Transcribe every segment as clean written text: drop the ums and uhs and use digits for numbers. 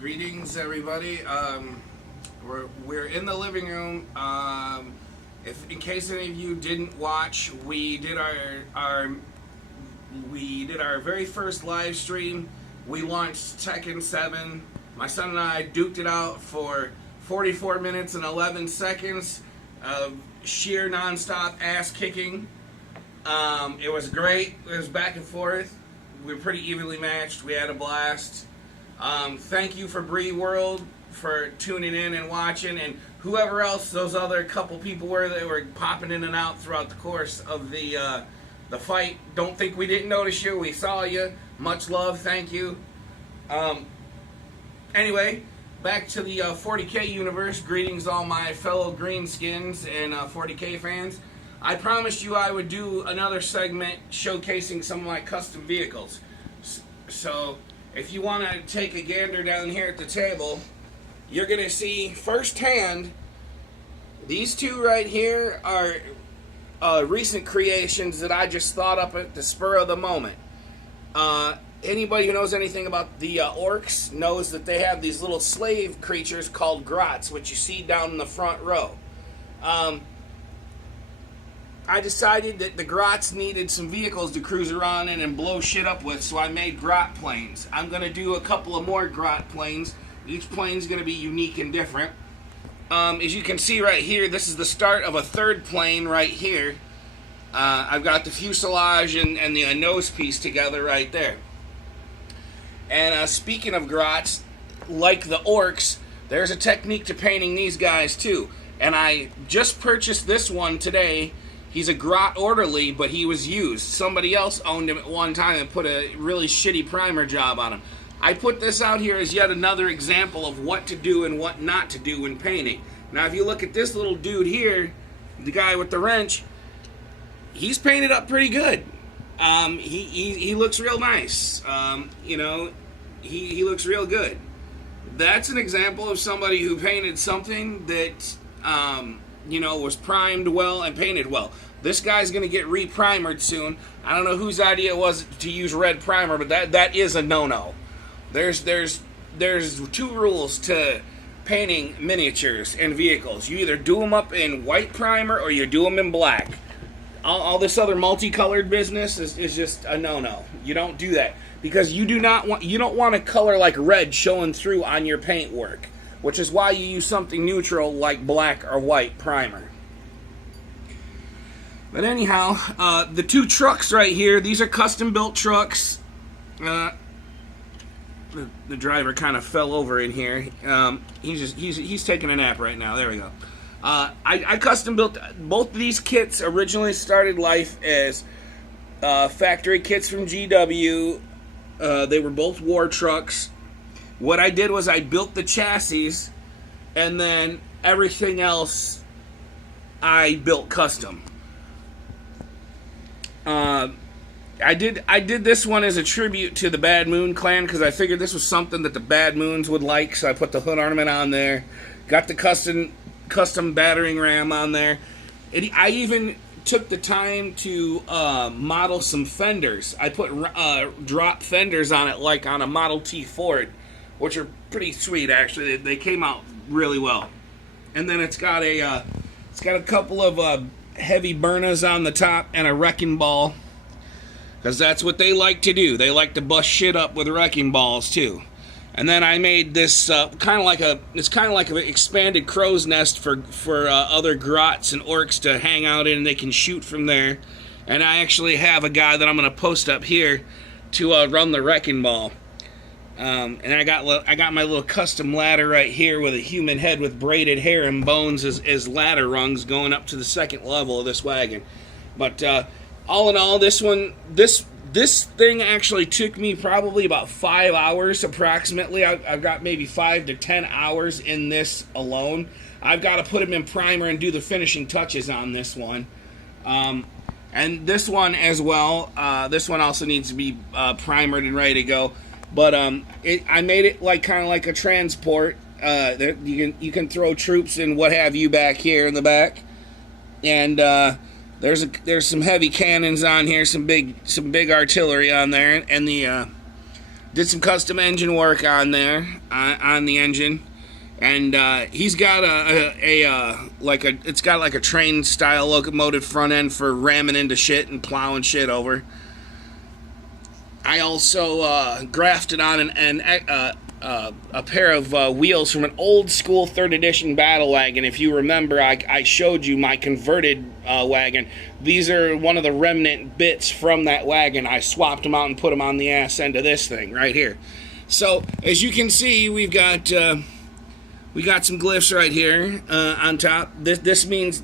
Greetings, everybody. We're in the living room. If in case any of you didn't watch, we did our very first live stream. We launched Tekken 7. My son and I duked it out for 44 minutes and 11 seconds of sheer non-stop ass kicking. It was great. It was back and forth. We were pretty evenly matched. We had a blast. Thank you for Bree World for tuning in and watching, and whoever else those other couple people were that were popping in and out throughout the course of the fight. Don't think we didn't notice you. We saw you. Much love. Thank you. Anyway, back to the 40K universe. Greetings, all my fellow greenskins and 40K fans. I promised you I would do another segment showcasing some of my custom vehicles. So if you want to take a gander down here at the table, you're going to see firsthand these two right here are recent creations that I just thought up at the spur of the moment. Anybody who knows anything about the orcs knows that they have these little slave creatures called grots, which you see down in the front row. I decided that the grots needed some vehicles to cruise around in and blow shit up with, so I made grot planes. I'm going to do a couple of more grot planes. Each plane's going to be unique and different. As you can see right here, this is the start of a third plane right here. I've got the fuselage and the nose piece together right there. And speaking of grots, like the orcs, there's a technique to painting these guys too. And I just purchased this one today. He's a grot orderly, but he was used. Somebody else owned him at one time and put a really shitty primer job on him. I put this out here as yet another example of what to do and what not to do when painting. Now, if you look at this little dude here, the guy with the wrench, he's painted up pretty good. He looks real nice. You know, he looks real good. That's an example of somebody who painted something that, you know, was primed well and painted well. This guy's going to get re-primered soon. I don't know whose idea it was to use red primer, but that is a no-no. There's two rules to painting miniatures and vehicles. You either do them up in white primer or you do them in black. All this other multicolored business is just a no-no. You don't do that because you don't want a color like red showing through on your paint work, which is why you use something neutral like black or white primer. But anyhow, the two trucks right here, these are custom-built trucks. The driver kind of fell over in here. He's taking a nap right now. There we go. I custom-built both of these kits. Originally started life as factory kits from GW. They were both war trucks. What I did was I built the chassis, and then everything else I built custom. I did this one as a tribute to the Bad Moon clan because I figured this was something that the Bad Moons would like, so I put the hood ornament on there. Got the custom battering ram on there. I even took the time to model some fenders. I put drop fenders on it like on a Model T Ford, which are pretty sweet actually. They came out really well. And then it's got a couple of heavy burners on the top and a wrecking ball, because that's what they like to do. They like to bust shit up with wrecking balls too. And then I made this kind of like an expanded crow's nest for other grots and orcs to hang out in, and they can shoot from there. And I actually have a guy that I'm going to post up here to run the wrecking ball. And I got my little custom ladder right here with a human head with braided hair and bones as ladder rungs going up to the second level of this wagon. But all in all, this thing actually took me probably about 5 hours approximately. I've got maybe 5 to 10 hours in this alone. I've got to put them in primer and do the finishing touches on this one. And this one as well. This one also needs to be primered and ready to go. But I made it kind of like a transport. You can throw troops and what have you back here in the back, and there's some heavy cannons on here, some big artillery on there, and the Did some custom engine work on there, on the engine. And he's got it's got like a train style locomotive front end for ramming into shit and plowing shit over. I also grafted on a pair of wheels from an old school 3rd edition battle wagon. If you remember, I showed you my converted wagon. These are one of the remnant bits from that wagon. I swapped them out and put them on the ass end of this thing right here. So as you can see, we got some glyphs right here on top. This means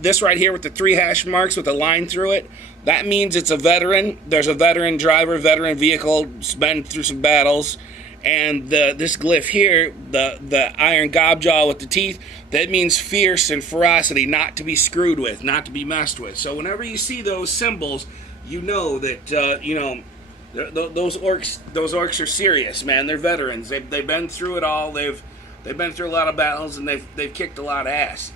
this right here with the 3 hash marks with a line through it. That means it's a veteran. There's a veteran driver, veteran vehicle. It's been through some battles. And this glyph here, the iron gobjaw with the teeth, that means fierce and ferocity, not to be screwed with, not to be messed with. So whenever you see those symbols, you know that those orcs are serious, man. They're veterans. They've been through it all. They've been through a lot of battles, and they've kicked a lot of ass.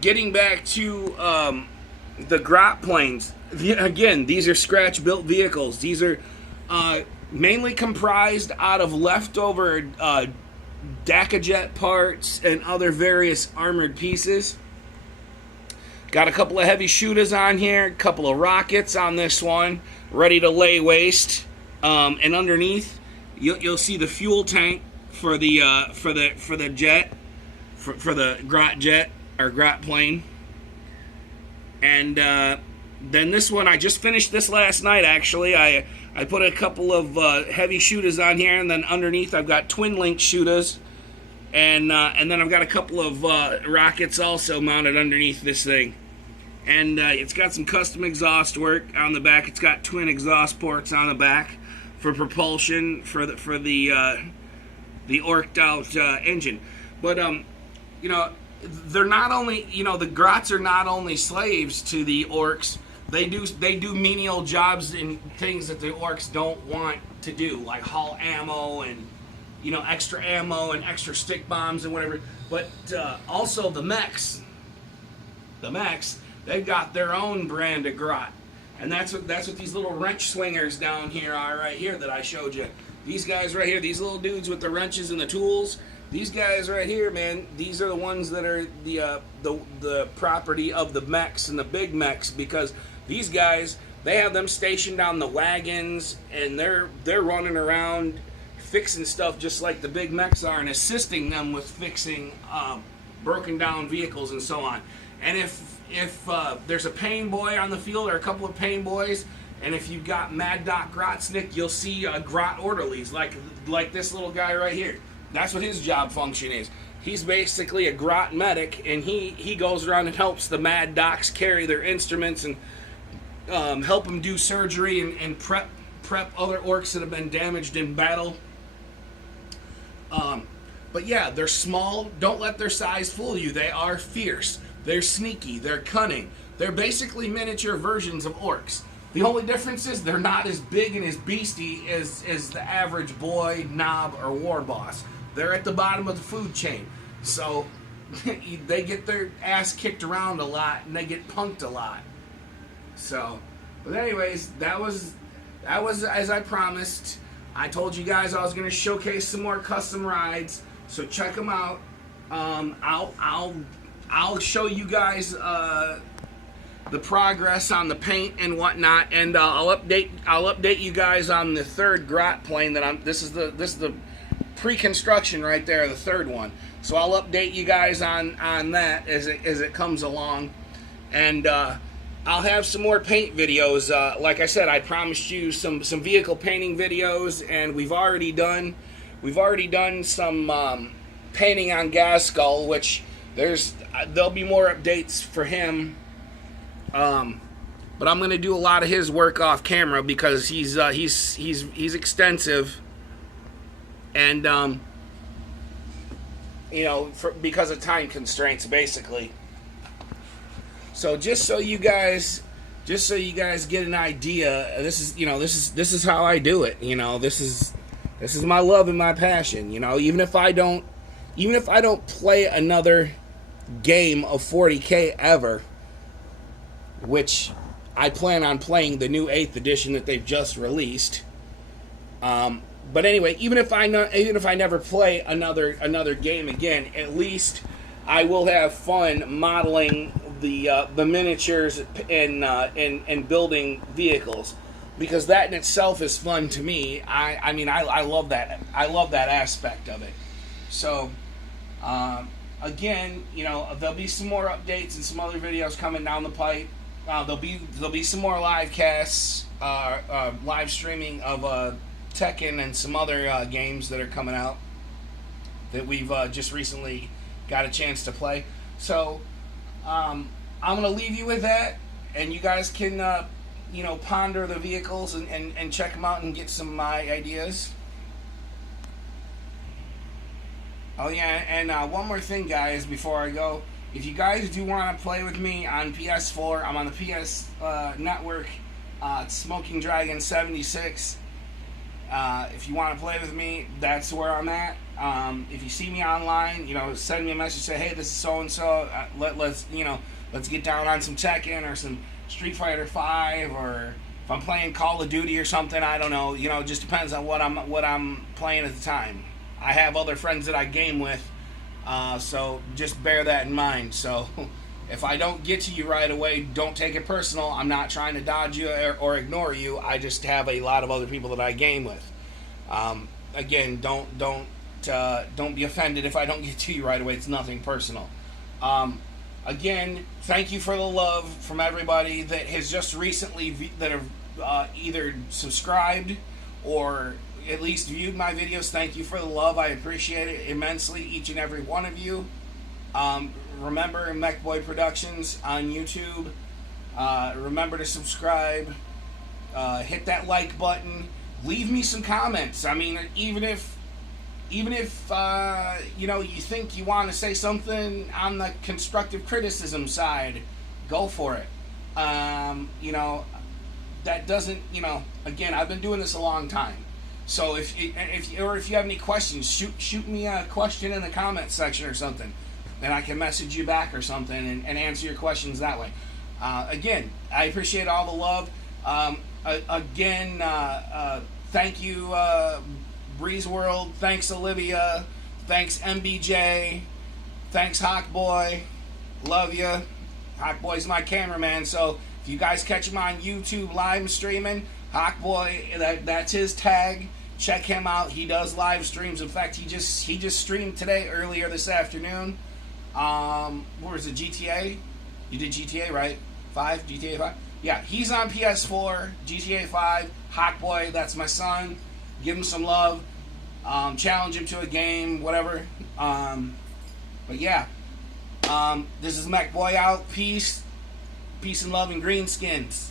Getting back to the grot planes, again, these are scratch-built vehicles. These are mainly comprised out of leftover Dakajet parts and other various armored pieces. Got a couple of heavy shooters on here, a couple of rockets on this one, ready to lay waste. And underneath, you'll see the fuel tank for the jet, for the grot jet or grot plane. And then this one, I just finished this last night. Actually, I put a couple of heavy shooters on here, and then underneath I've got twin link shooters, and then I've got a couple of rockets also mounted underneath this thing. And it's got some custom exhaust work on the back. It's got twin exhaust ports on the back for propulsion for the orked out engine. But they're not only, the grots are not only slaves to the orcs. They do menial jobs and things that the orcs don't want to do, like haul ammo and extra ammo and extra stick bombs and whatever. But also the mechs, they've got their own brand of grot, and that's what these little wrench swingers down here are right here that I showed you. These guys right here, these little dudes with the wrenches and the tools. These guys right here, man, these are the ones that are the property of the mechs and the big mechs, because these guys, they have them stationed on the wagons, and they're running around fixing stuff just like the big mechs are, and assisting them with fixing broken down vehicles and so on. And if there's a pain boy on the field, or a couple of pain boys, and if you've got Mad Doc Grotsnick, you'll see grot orderlies like this little guy right here. That's what his job function is. He's basically a grot medic, and he goes around and helps the Mad Docs carry their instruments and help them do surgery and prep other orcs that have been damaged in battle. But yeah, they're small. Don't let their size fool you. They are fierce. They're sneaky. They're cunning. They're basically miniature versions of orcs. The only difference is they're not as big and as beastie as the average boy, knob, or war boss. They're at the bottom of the food chain. So they get their ass kicked around a lot, and they get punked a lot. So, but anyways, that was as I promised. I told you guys I was going to showcase some more custom rides, so check them out. I'll show you guys the progress on the paint and whatnot, and I'll update you guys on the third grot plane that this is the pre-construction right there, the third one. So I'll update you guys on that as it comes along, and I'll have some more paint videos. Like I said, I promised you some vehicle painting videos, and we've already done some painting on Gaskell, which there'll be more updates for him. But I'm gonna do a lot of his work off camera because he's extensive, and because of time constraints, basically. So just so you guys get an idea, this is how I do it. This is my love and my passion. Even if I don't play another game of 40K ever, which I plan on playing the new 8th edition that they've just released. But anyway, even if I never play another game again, at least I will have fun modeling the miniatures and building vehicles, because that in itself is fun to me. I mean I love that. I love that aspect of it. So again, you know, there'll be some more updates and some other videos coming down the pipe. There'll be some more live casts, live streaming of Tekken and some other games that are coming out that we've just recently got a chance to play. So I'm going to leave you with that, and you guys can you know, ponder the vehicles and check them out and get some ideas. Oh yeah, and one more thing, guys, before I go. If you guys do want to play with me on PS4, I'm on the PS Network. Smoking Dragon 76. If you want to play with me, that's where I'm at. If you see me online, you know, send me a message. Say, hey, this is so and so. Let's get down on some Tekken or some Street Fighter 5, or if I'm playing Call of Duty or something. I don't know. You know, it just depends on what I'm playing at the time. I have other friends that I game with. So just bear that in mind. So if I don't get to you right away, don't take it personal. I'm not trying to dodge you or ignore you. I just have a lot of other people that I game with. Again, don't be offended if I don't get to you right away. It's nothing personal. Again, thank you for the love from everybody that has just recently that have either subscribed or at least viewed my videos. Thank you for the love. I appreciate it immensely, each and every one of you. Remember, MechBoy Productions on YouTube. Remember to subscribe. Hit that like button. Leave me some comments. I mean, even if you know, you think you want to say something on the constructive criticism side, go for it. You know, that doesn't, you know, again, I've been doing this a long time. So if you have any questions, shoot me a question in the comments section or something, and I can message you back or something and answer your questions that way. Again, I appreciate all the love. Again, thank you, Breeze World. Thanks, Olivia. Thanks, MBJ. Thanks, Hawkboy. Love you. Hawkboy's my cameraman, so if you guys catch him on YouTube live streaming, Hawkboy, that's his tag. Check him out. He does live streams. In fact, he just streamed today, earlier this afternoon. Where was it? GTA? You did GTA, right? 5? GTA 5? Yeah, he's on PS4, GTA 5. Hawkboy, that's my son. Give him some love. Challenge him to a game, whatever. But yeah. This is MechBoy out. Peace. Peace and love and green skins.